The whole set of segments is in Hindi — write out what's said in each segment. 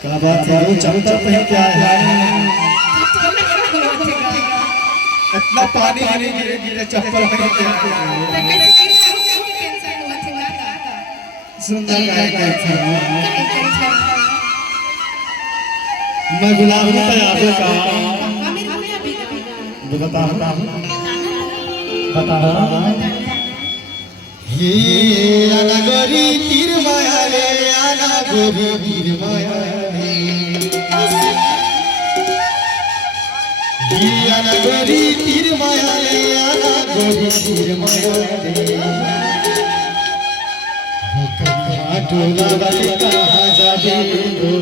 क्या बात है वो चमता नहीं क्या है इतना पानी गिरे गिरे गिरे चप्पल नहीं क्या सुंदर गाय का मैं गुलाब का याद का बता हे अनगरी तीर माया ले अनगरी तीर माया ले हे अनगरी तीर माया ले अनगरी तीर माया ले टोला वाले कहाँ जाबे हो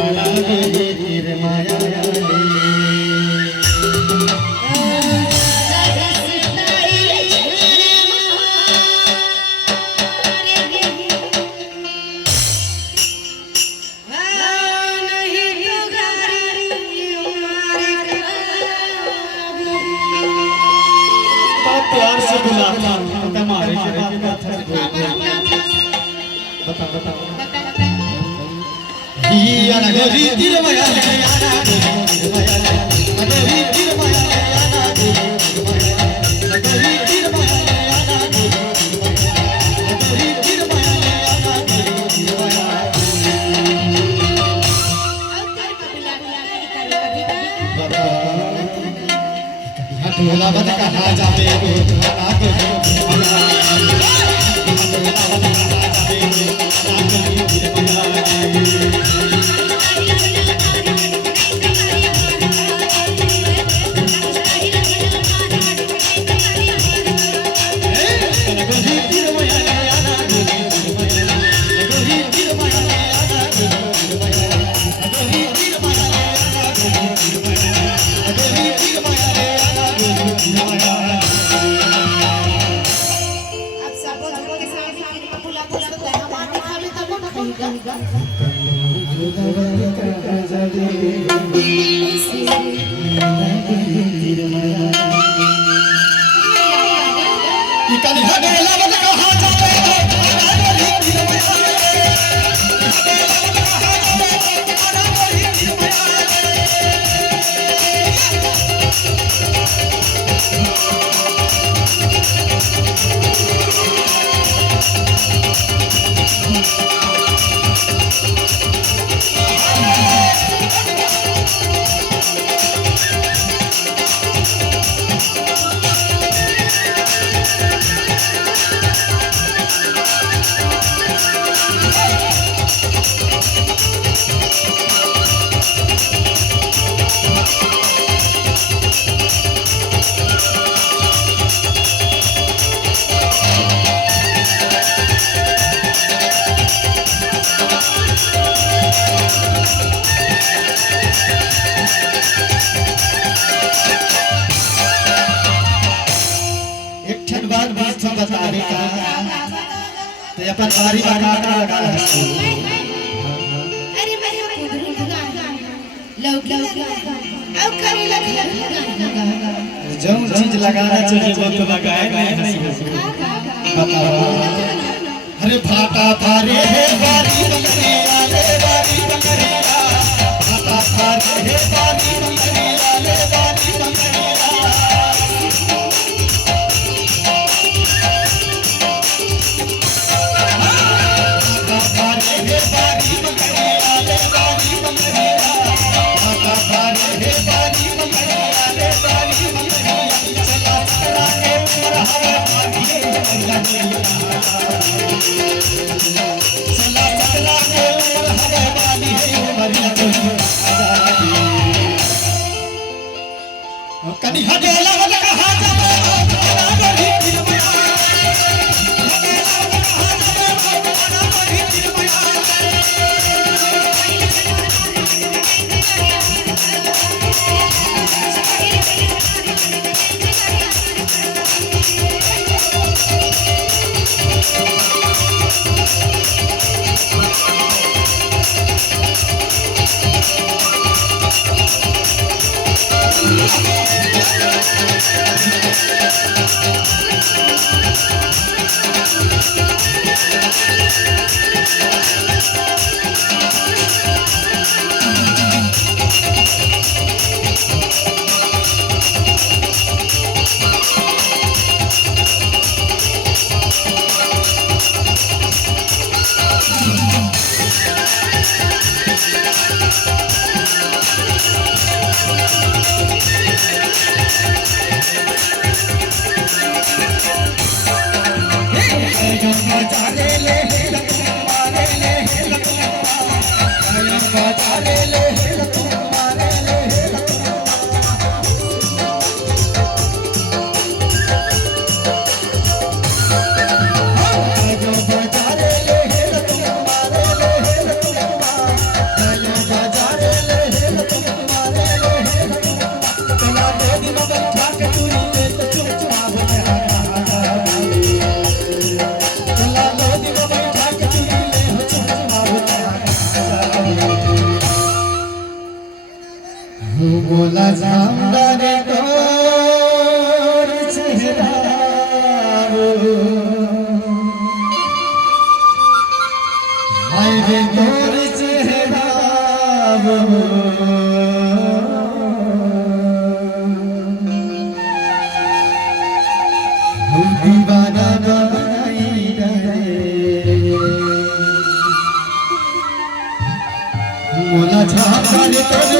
अनगरी तीर माया ले प्यार से बुलाता हमारे बता ये अनगरी तीर माया ले अनगरी तीर माया ले अनगरी तीर माया ले अनगरी तीर माया ले अनगरी बता टोला बता कहाँ जाबे हो बताने का तो अपन बारी बारी लगा अरे मैं लौक अब करे लगा जो चीज लगाना चाहिए वो तो लगाए नहीं बताओ अरे भाटा भारे है बारी बकरी वाले बारी बकरी भाटा भारे है बारी बकरी वाले बारी बकरी कभी हजेला लगा हाथ दीवाना बनाई रे मोला छाकर तोर